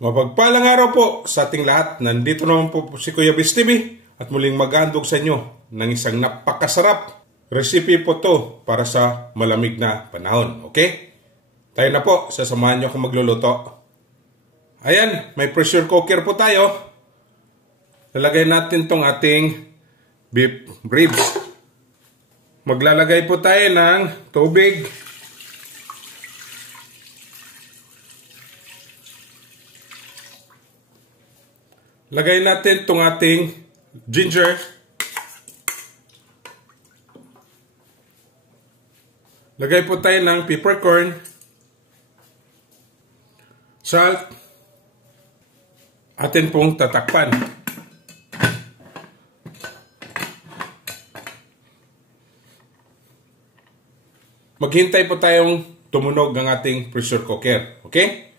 Mapagpalang araw po sa ating lahat. Nandito naman po si Kuya Biz TV at muling mag-aandog sa inyo ng isang napakasarap recipe po to para sa malamig na panahon. Okay? Tayo na po, sasamahan nyo akong magluluto. Ayan, may pressure cooker po tayo. Lalagay natin tong ating beef ribs. Maglalagay po tayo ng tubig. Lagay natin itong ating ginger. Lagay po tayo ng peppercorn. Salt. Atin pong tatakpan. Maghintay po tayong tumunog ang ating pressure cooker. Okay?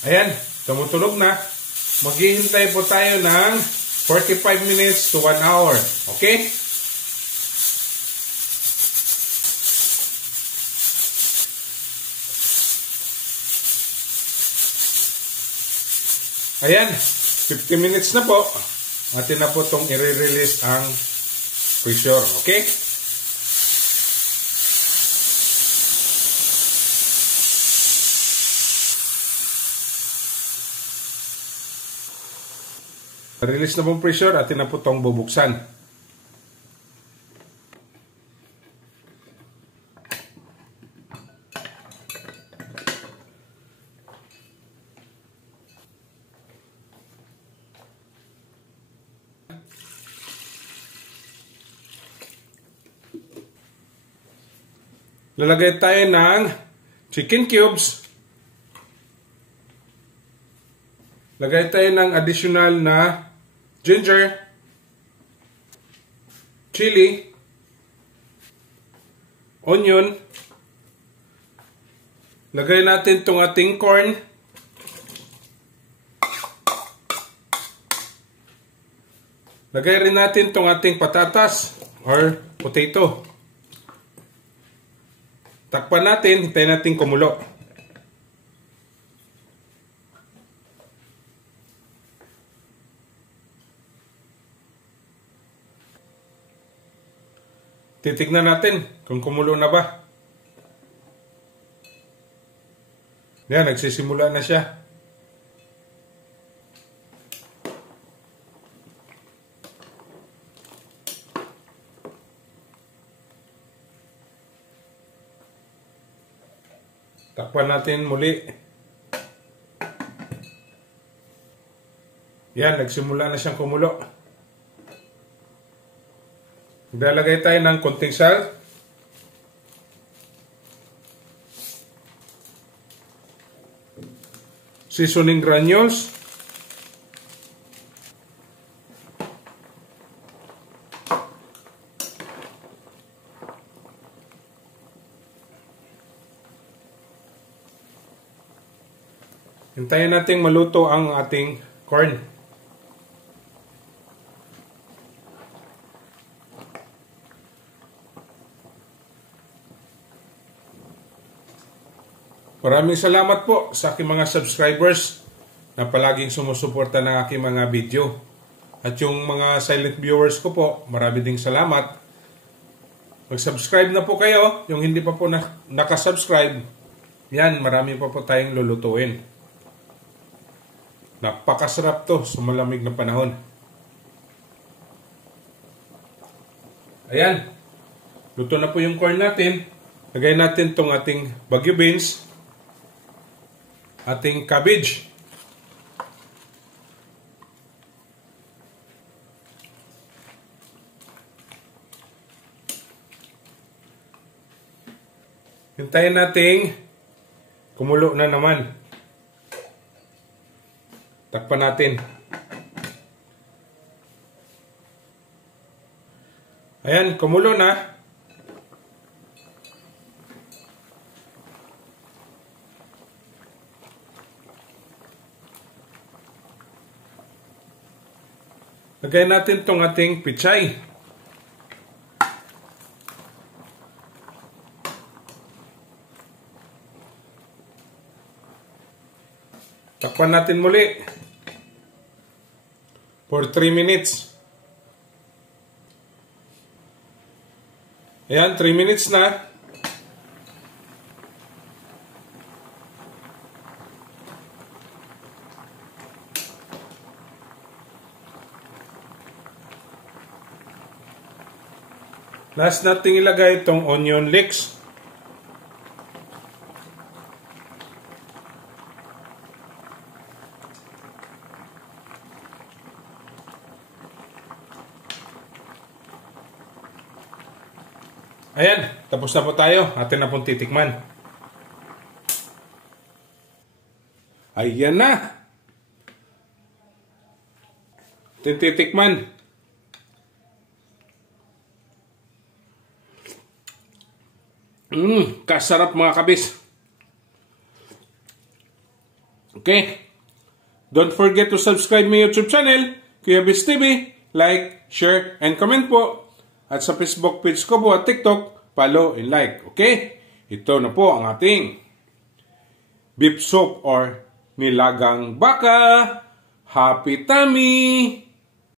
Ayan, tumutunog na. Maghihintay po tayo ng 45 minutes to 1 hour. Okay? Ayan, 50 minutes na po. Atin na po itong i-release ang pressure. Okay? Release na pong pressure, atin na po itong bubuksan. Lalagay tayo ng chicken cubes. Lagay tayo ng additional na ginger, chili, onion. Lagay natin itong ating corn. Lagay rin natin itong ating patatas or potato. Takpan natin, hintayin natin kumulo. Titignan natin kung kumulo na ba. Yan, nagsisimula na siya. Takpan natin muli. Yan, nagsimula na siyang kumulo. Ilalagay tayo ng konting salt. Seasoning granules. Hintayin natin maluto ang ating corn. Maraming salamat po sa aking mga subscribers na palaging sumusuporta ng aking mga video. At yung mga silent viewers ko po, marami ding salamat. Mag-subscribe na po kayo. Yung hindi pa po nakasubscribe, yan, marami pa po tayong lulutuin. Napakasarap to sa malamig na panahon. Ayan, luto na po yung corn natin. Lagay natin tong ating Baguio beans, ating cabbage, hintayin nating kumulo na naman. Takpan natin. Ayan, kumulo na. Lagay natin itong ating pichay. Takpan natin muli for 3 minutes. Ayan, 3 minutes na. Last nating ilagay itong onion leeks. Ayan, tapos na po tayo. Atin na pong titikman. Ayan na. Atin titikman. Kasarap mga kabis. Okay. Don't forget to subscribe my YouTube channel, Kuya Bis TV. Like, share, and comment po. At sa Facebook page ko po at TikTok, follow and like. Okay? Ito na po ang ating beef soup or nilagang baka. Happy tummy!